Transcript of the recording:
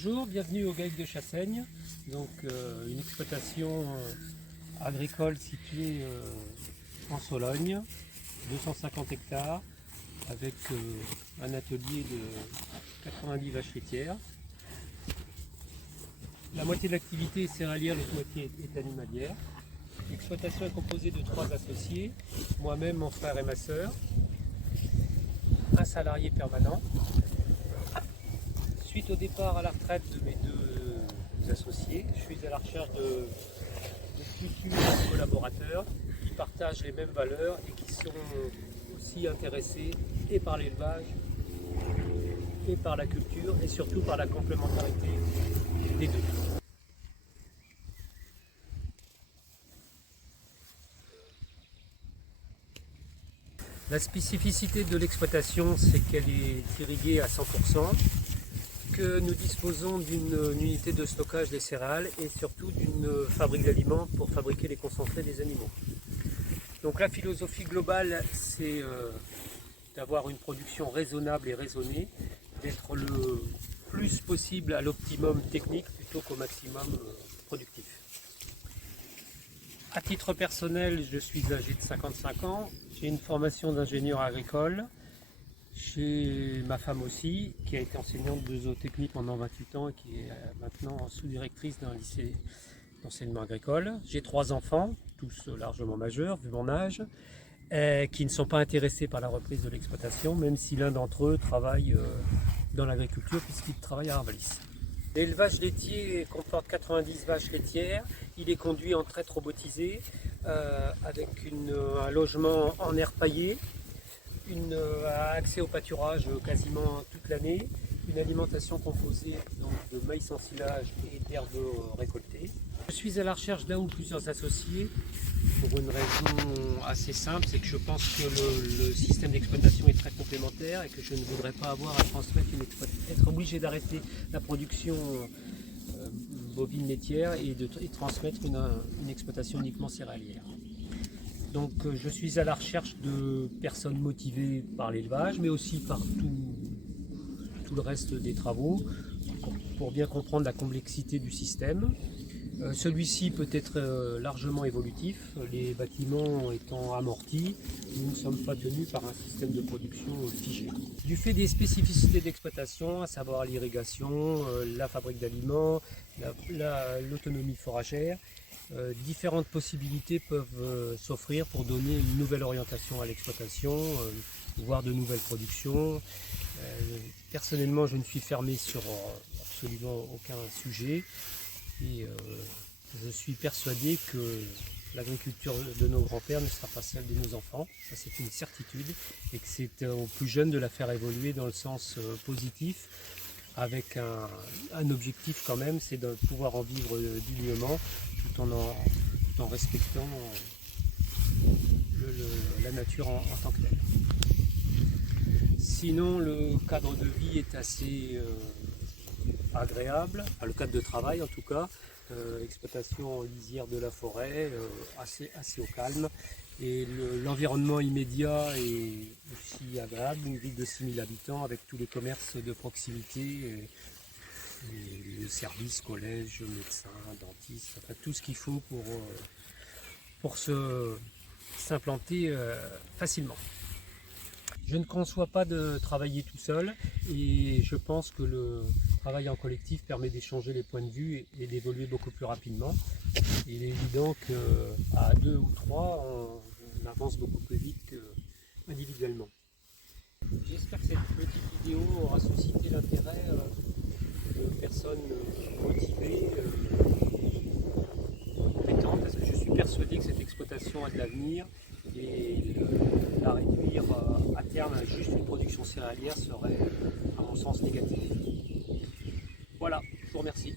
Bonjour, bienvenue au GAEC de Chassaigne, donc une exploitation agricole située en Sologne, 250 hectares, avec un atelier de 90 vaches laitières. La moitié de l'activité est céréalière, l'autre moitié est animalière. L'exploitation est composée de 3 associés, moi-même, mon frère et ma sœur, un salarié permanent. Suite au départ à la retraite de mes 2 associés, je suis à la recherche de futurs collaborateurs qui partagent les mêmes valeurs et qui sont aussi intéressés et par l'élevage et par la culture et surtout par la complémentarité des deux. La spécificité de l'exploitation, c'est qu'elle est irriguée à 100%, que nous disposons d'une unité de stockage des céréales et surtout d'une fabrique d'aliments pour fabriquer les concentrés des animaux. Donc la philosophie globale, c'est d'avoir une production raisonnable et raisonnée, d'être le plus possible à l'optimum technique plutôt qu'au maximum productif. À titre personnel, je suis âgé de 55 ans, j'ai une formation d'ingénieur agricole. J'ai ma femme aussi, qui a été enseignante de zootechnie pendant 28 ans et qui est maintenant sous-directrice d'un lycée d'enseignement agricole. J'ai 3 enfants, tous largement majeurs, vu mon âge, qui ne sont pas intéressés par la reprise de l'exploitation, même si l'un d'entre eux travaille dans l'agriculture puisqu'il travaille à Arvalis. L'élevage laitier comporte 90 vaches laitières. Il est conduit en traite robotisée avec un logement en air paillé, un accès au pâturage quasiment toute l'année, une alimentation composée donc, de maïs en silage et d'herbes récoltées. Je suis à la recherche d'un ou plusieurs associés pour une raison assez simple, c'est que je pense que le système d'exploitation est très complémentaire et que je ne voudrais pas avoir à transmettre être obligé d'arrêter la production bovine laitière et transmettre une exploitation uniquement céréalière. Donc je suis à la recherche de personnes motivées par l'élevage, mais aussi par tout le reste des travaux, pour bien comprendre la complexité du système. Celui-ci peut être largement évolutif, les bâtiments étant amortis, nous ne sommes pas tenus par un système de production figé. Du fait des spécificités d'exploitation, à savoir l'irrigation, la fabrique d'aliments, l'autonomie foragère, différentes possibilités peuvent s'offrir pour donner une nouvelle orientation à l'exploitation, voire de nouvelles productions. Personnellement, je ne suis fermé sur absolument aucun sujet et je suis persuadé que l'agriculture de nos grands-pères ne sera pas celle de nos enfants, ça c'est une certitude, et que c'est aux plus jeunes de la faire évoluer dans le sens positif, avec un objectif quand même, c'est de pouvoir en vivre dignement tout en respectant la nature en tant que telle. Sinon, le cadre de vie est assez agréable, enfin, le cadre de travail en tout cas, exploitation lisière de la forêt, assez au calme, et l'environnement immédiat est aussi agréable, une ville de 6000 habitants avec tous les commerces de proximité, et les services, collèges, médecins, dentistes, enfin, tout ce qu'il faut pour s'implanter facilement. Je ne conçois pas de travailler tout seul et je pense que le travail en collectif permet d'échanger les points de vue et d'évoluer beaucoup plus rapidement. Il est évident qu'à 2 ou 3, on avance beaucoup plus vite qu'individuellement. J'espère que cette petite vidéo aura suscité l'intérêt de personnes motivées, compétentes, parce que je suis persuadé que cette exploitation a de l'avenir et la réduire à terme à juste une production céréalière serait, à mon sens, négatif. Voilà, je vous remercie.